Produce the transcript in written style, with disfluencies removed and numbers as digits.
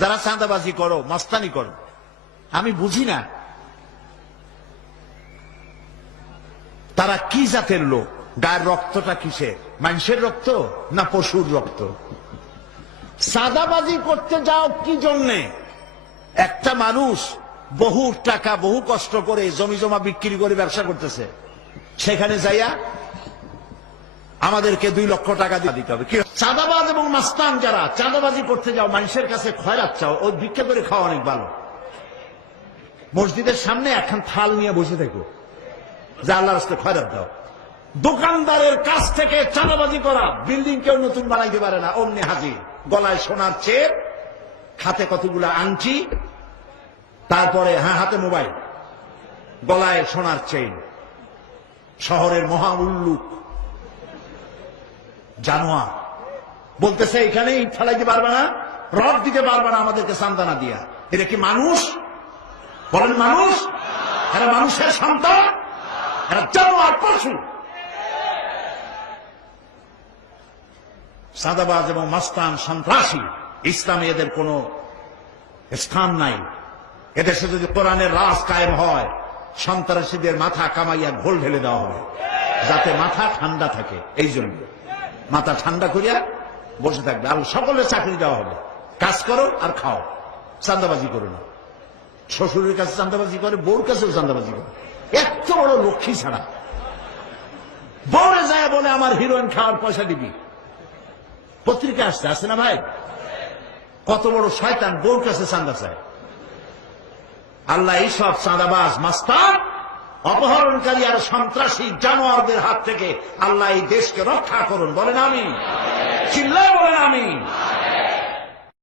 যারা চাঁদাবাজি করো, মস্তানি করো, আমি বুঝি না তারা কি জাতের লোক, গায়ের রক্তটা কিসের, মানুষের রক্ত না পশুর রক্ত? চাঁদাবাজি করতে যাও কি জন্যে? একটা মানুষ বহু টাকা বহু কষ্ট করে জমি জমা বিক্রি করে ব্যবসা করতেছে, সেখানে যাইয়া আমাদেরকে 2 লক্ষ টাকা দিতে হবে। চাঁদাবাজ এবং মাস্তান যারা চাঁদাবাজি করতে যাও, মানুষের কাছে খয়রাত চাও, ওই ভিক্ষা করে খাওয়া অনেক ভালো। মসজিদের সামনে একখান থাল নিয়ে বসে থাকো, যা আল্লাহর রাস্তায় খয়রাত দাও। দোকানদারের কাছ থেকে চাঁদাবাজি করা, বিল্ডিং কেউ নতুন বানাইতে পারে না, অমনি হাজির। গলায় সোনার চেন, হাতে কতগুলা আংটি, তারপরে হাতে মোবাইল, গলায় সোনার চেন। শহরের মহা উল্লুক জানোয়ার বলতেছে এখানে ইট ফেলাইতে পারবে না, রড দিতে পারবে না আমাদেরকে সান্দানা দিয়া। এটা কি মানুষ? বলেন মানুষ? এরা মানুষের সন্তান? এরা জানোয়ার, পশু। চাঁদাবাজ এবং মাস্তান সন্ত্রাসী, ইসলামে এদের কোন স্থান নাই। এদেশে যদি কোরআনের রাজ কায়েম হয়, সন্ত্রাসীদের মাথা কামাইয়া ঘোল ঢেলে দেওয়া হবে, যাতে মাথা ঠান্ডা থাকে। এই জন্য মাথা ঠান্ডা করিয়া বসে থাকবে। আর সকলের চাকরি দেওয়া হবে, কাজ করো আর খাও, চাঁদাবাজি করো না। শ্বশুরের কাছে চাঁদাবাজি করে, বউর কাছেও চাঁদাবাজি করে। এত বড় লক্ষ্মী ছাড়া বউরে যায় বলে আমার হিরোইন খাওয়ার পয়সা দিবি। পত্রিকা আসছে না ভাই? কত বড় শয়তান, বউর কাছে চাঁদা চায়। আল্লাহ এইসব চাঁদাবাজ, মাস্তান, অপহরণকারী আর সন্ত্রাসী জানোয়ারদের হাত থেকে আল্লাহ এই দেশকে রক্ষা করুন। বলেন আমিন। চিল্লায় বলেন আমিন।